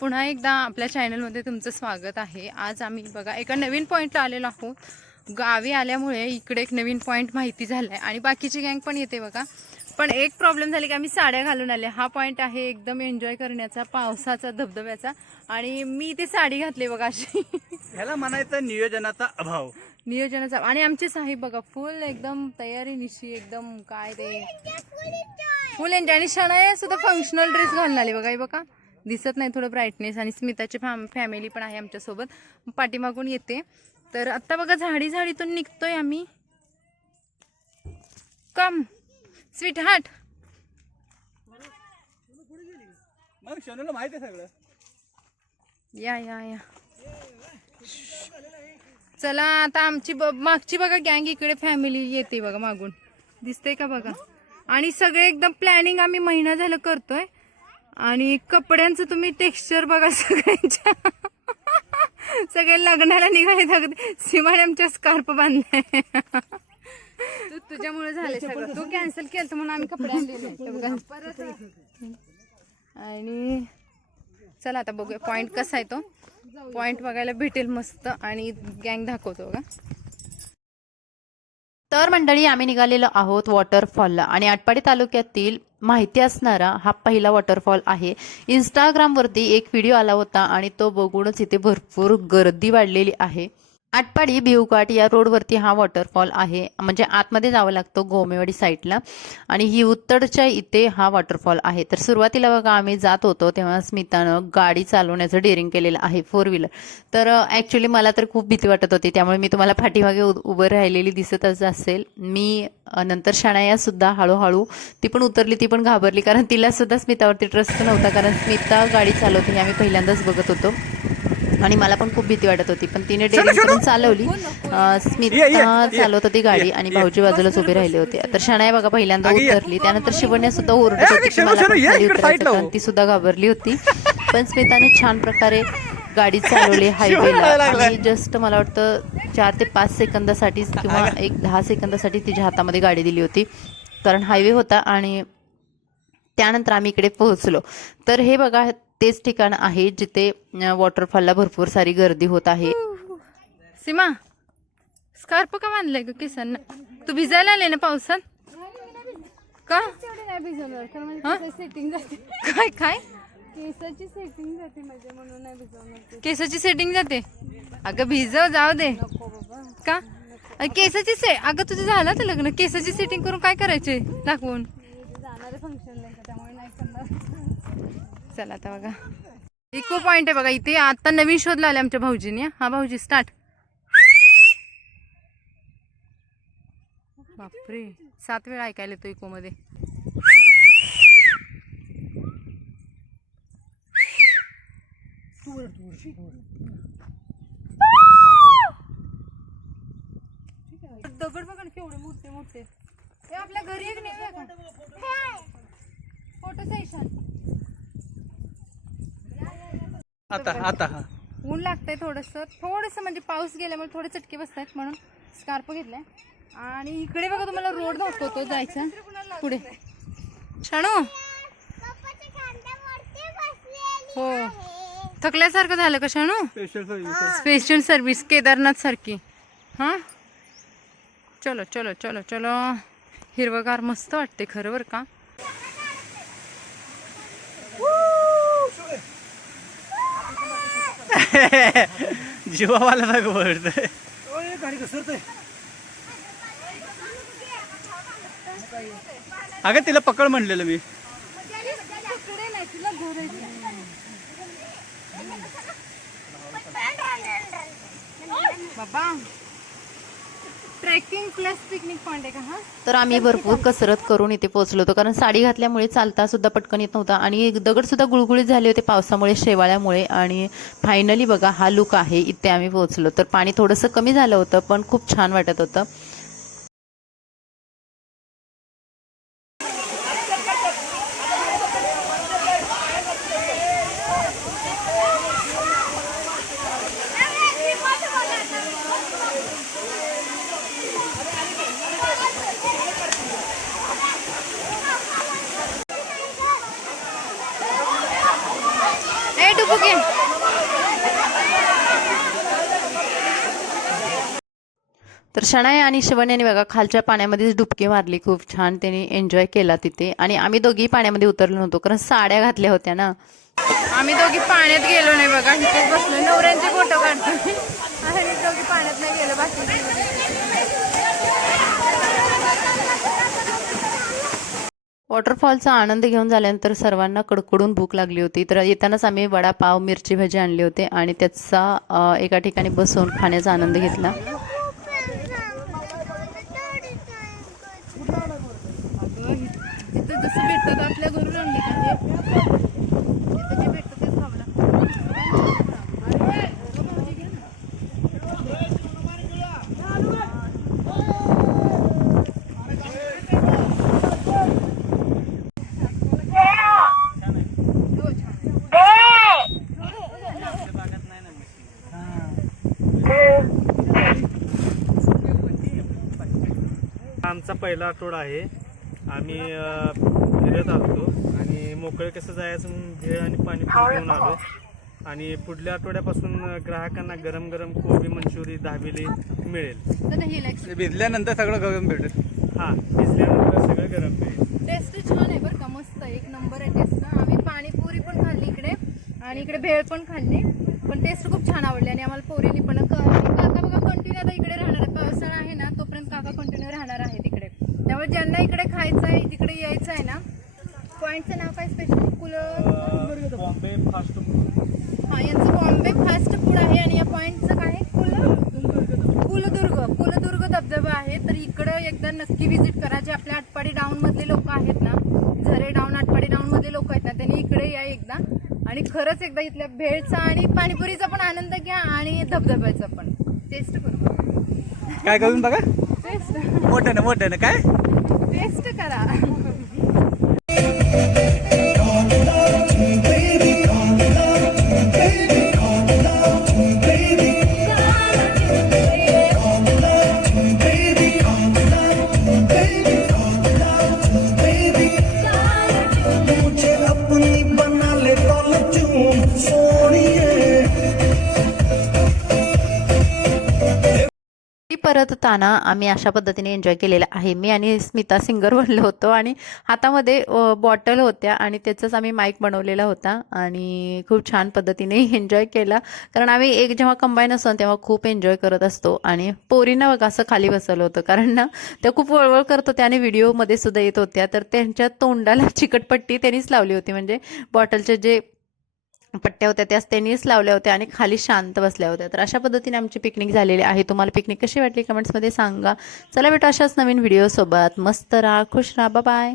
पुन्हा एकदा आपल्या चॅनलमध्ये तुमचं स्वागत आहे। आज आम्ही बघा एका नवीन पॉईंटला आलेलो आहोत। गावी आल्यामुळे इकडे एक नवीन पॉईंट माहिती झालाय आणि बाकीची गँग पण येते बघा। पण एक प्रॉब्लेम झाली की आम्ही साड्या घालून आले। हा पॉईंट आहे एकदम एन्जॉय करण्याचा, पावसाचा, धबधब्याचा, आणि मी ती साडी घातली बघा अशी। ह्याला म्हणायचं नियोजनाचा अभाव। नियोजनाचा। आणि आमचे साहेब बघा फुल एकदम तयारी निशी, एकदम काय ते फुल एन्जॉय। आणि शनाया सुद्धा फंक्शनल ड्रेस घालून आली बघा। हे बघा दिसत नाही थोडं ब्राईटनेस। आणि स्मिताची फॅमिली पण आहे आमच्यासोबत, पाठीमागून येते। तर आता बघा झाडीतून निघतोय आम्ही। कम स्वीट हार्ट। मग शनूला माहिती आहे सगळं। या या या चला आता आमची मागची बघा गँग इकडे फॅमिली येते बघा, मागून दिसते का बघा। आणि सगळे एकदम प्लॅनिंग आम्ही महिना झालं करतोय। आणि कपड्यांचं तुम्ही टेक्स्चर बघा सगळ्यांच्या। सगळे लग्नाला निघाले, सीमाने आमच्या स्कार्फ बांधलाय। तुझ्यामुळे झाले सगळं, तू कॅन्सल केलं म्हणून आम्ही कपडे आणले नाही। आणि चला आता बघूया पॉइंट कसा आहे तो। पॉइंट बघायला भेटेल मस्त, आणि गँग दाखवतो बघा। तर मंडळी आम्ही निघालेलो आहोत वॉटरफॉलला, आणि आटपाडी तालुक्यातील माहिती असणारा हा पहिला वॉटरफॉल आहे। इंस्टाग्रामवरती एक व्हिडिओ आला होता आणि तो बघूनच इथे भरपूर गर्दी वाढलेली आहे। आटपाडी भिवघाट या रोडवरती हा वॉटरफॉल आहे, म्हणजे आतमध्ये जावं लागतं गोमेवाडी साईडला, आणि ही उत्तरच्या इथे हा वॉटरफॉल आहे। तर सुरुवातीला बघा आम्ही जात होतो तेव्हा स्मितानं गाडी चालवण्याचं डेअरिंग केलेलं आहे, 4 व्हीलर। तर ॲक्च्युली मला तर खूप भीती वाटत होती, त्यामुळे मी तुम्हाला पाठीमागे उभं राहिलेली दिसतच असेल। मी नंतर शनाया सुद्धा हळूहळू ती पण उतरली, ती पण घाबरली, कारण तिला सुद्धा स्मितावरती ट्रस्ट नव्हता, कारण स्मिता गाडी चालवते हे आम्ही पहिल्यांदाच बघत होतो आणि मला पण खूप भीती वाटत होती। पण तिने डेअरिंग करून चालवली। स्मिता चालवत होती गाडी आणि भाऊजी बाजूलाच उभे राहिले होते। तर शनाया बघा पहिल्यांदा उतरली, त्यानंतर शिवण्या सुद्धा ओरडत होती की मला पण खाली उतरायचं, कारण ती सुद्धा घाबरली होती। पण स्मिताने छान प्रकारे गाडी चालवली हायवेला, आणि जस्ट मला वाटतं 4 ते 5 सेकंदासाठी किंवा 10 सेकंदासाठी तिच्या हातामध्ये गाडी दिली होती, कारण हायवे होता। आणि त्यानंतर आम्ही इकडे पोहोचलो। तर हे बघा तेच ठिकाण आहे जिथे वॉटरफॉलला भरपूर सारी गर्दी होत आहे। सीमा स्कार्फ का बांधलाय ग केसांना? तू भिजायला आले ना पावसात का? काय काय केसाची सेटिंग जाते म्हणजे, म्हणून नाही भिजवणार। केसाची सेटिंग जाते? अगं भिजव, जाऊ दे का? केसाची अगं तुझं झालं तर लग्न, केसाची सेटिंग करून काय करायचे दाखवून? जाणारे फंक्शनला त्यामुळे नाही करणार। चला आता बघा इको पॉइंट आहे बघा इथे, आता नवीन शोधला आले आमच्या भाऊजीने। हा भाऊजी स्टार्ट। बापरे 7 वेळा ऐकायला तो इको मध्ये। दगड बघा केवढे मोठे मोठे। हे आपल्या घरी एक नेऊया का फोटो सेशन? आता हा ऊन लागतंय थोडस म्हणजे पाऊस गेल्यामुळे थोडे चटके बसतायत, म्हणून स्कार्फ घेतलाय। आणि इकडे बघा तुम्हाला रोड दाखवतो जायचा पुढे। शाणू हो थकल्यासारखं झालं का शाणू? स्पेशल सर्व्हिस केदारनाथ सारखी। हा चलो चलो चलो चलो, हिरवगार मस्त वाटते खरं बरं का। जीवावाला ना बोलतोय। अगं तिला पकड म्हणलेलं मी। बाबा ट्रेकिंग प्लस पिकनिक पॉइंट आहे का हा? तर आम्ही भरपूर कसरत करून इथे पोहोचलो होतो, कारण साडी घातल्यामुळे चालता सुद्धा पटकन येत नव्हता, आणि दगड सुद्धा गुळगुळीत झाले होते पावसामुळे, शेवाळ्यामुळे। आणि फायनली बघा हा लुक आहे, इथे आम्ही पोहोचलो। तर पाणी थोडंसं कमी झालं होतं, पण खूप छान वाटत होतं। पप्पू घे. तर शनाया आणि शिवण यांनी बघा खालच्या पाण्यामध्येच डुबकी मारली. खूप छान त्यांनी एन्जॉय केला तिथे. आणि आम्ही दोघी पाण्यामध्ये उतरलो नव्हतो कारण साड्या घातल्या होत्या ना. आम्ही दोघी पाण्यात गेलो नाही बघा, इथेच बसलो. नवऱ्यांचे फोटो काढतो आणि दोघी पाण्यात नाही गेलो. बाकी वॉटरफॉलचा आनंद घेऊन झाल्यानंतर सर्वांना कडकडून भूक लागली होती. तर येतानाच आम्ही वडापाव मिरची भजी आणले होते आणि त्याचा एका ठिकाणी बसून खाण्याचा आनंद घेतला. तिथं जसं भेटतात आपल्या घरून आणली का तिथं जे भेटतं तेच खावं लागतं. आमचा पहिला आठवडा आहे. आम्ही फिरत आलतो आणि मोकळे कसं जायचं म्हणून भेळ आणि पाणीपुरी घेऊन आलो. आणि पुढल्या आठवड्यापासून ग्राहकांना गरम गरम कोबी मंचुरी दाबेली मिळेल. भिजल्यानंतर सगळं गरम भेटेल. हां, भिजल्यानंतर सगळं गरम मिळेल. टेस्ट छान आहे बरं का, मस्त एक नंबर आहे टेस्ट. आम्ही पाणीपुरी पण खाल्ली इकडे आणि इकडे भेळ पण खाल्ली, पण टेस्ट खूप छान आवडली. आणि आम्हाला पोरीनी पण काका बघा कंटिन्यू आता इकडे राहणार आहे. पावसाळा आहे ना तोपर्यंत काका कंटिन्यू राहणार आहे तिकडे. त्यामुळे ज्यांना इकडे खायचं आहे तिकडे यायचं आहे ना. पॉईंटचं नाव काय स्पेशल? Bombay fast food. हा, यांचं बॉम्बे फास्ट फूड आहे. आणि या पॉईंटचं काय आहे? कुलदुर्ग धबधबा आहे. तर इकडं एकदा नक्की व्हिजिट करा. जे आपल्या आटपाडी डाऊन मधले लोक आहेत ना, झरे डाऊन आटपाडी डाऊन मधले लोक आहेत ना, त्यांनी इकडे या एकदा. आणि खरंच एकदा इथल्या भेळचा आणि पाणीपुरीचा पण आनंद घ्या आणि धबधब्याचा पण टेस्ट करू. काय करून बघा, टेस्ट मोठ्यानं काय टेस्ट करा. परतताना आम्ही अशा पद्धतीने एन्जॉय केलेला आहे. मी आणि स्मिता सिंगर बनलो होतो आणि हातामध्ये बॉटल होत्या आणि त्याचाच आम्ही माईक बनवलेला होता आणि खूप छान पद्धतीने एन्जॉय केला. कारण आम्ही एक जेव्हा कंबाईन असतो तेव्हा खूप एन्जॉय करत असतो. आणि पोरींना बघा असं खाली बसवलं होतं कारण ना त्या खूप वळवळ करत होत्या आणि व्हिडिओमध्ये सुद्धा येत होत्या. तर त्यांच्या तोंडाला चिकटपट्टी त्यांनीच लावली होती, म्हणजे बॉटलचे जे पट्ट्या होत्या त्याच त्यांनीच लावल्या होत्या आणि खाली शांत बसल्या होत्या. तर अशा पद्धतीने आमची पिकनिक झालेली आहे. तुम्हाला पिकनिक कशी वाटली कमेंट्समध्ये सांगा. चला भेटू अशाच नवीन व्हिडिओसोबत. मस्त राहा, खुश राहा, बाय.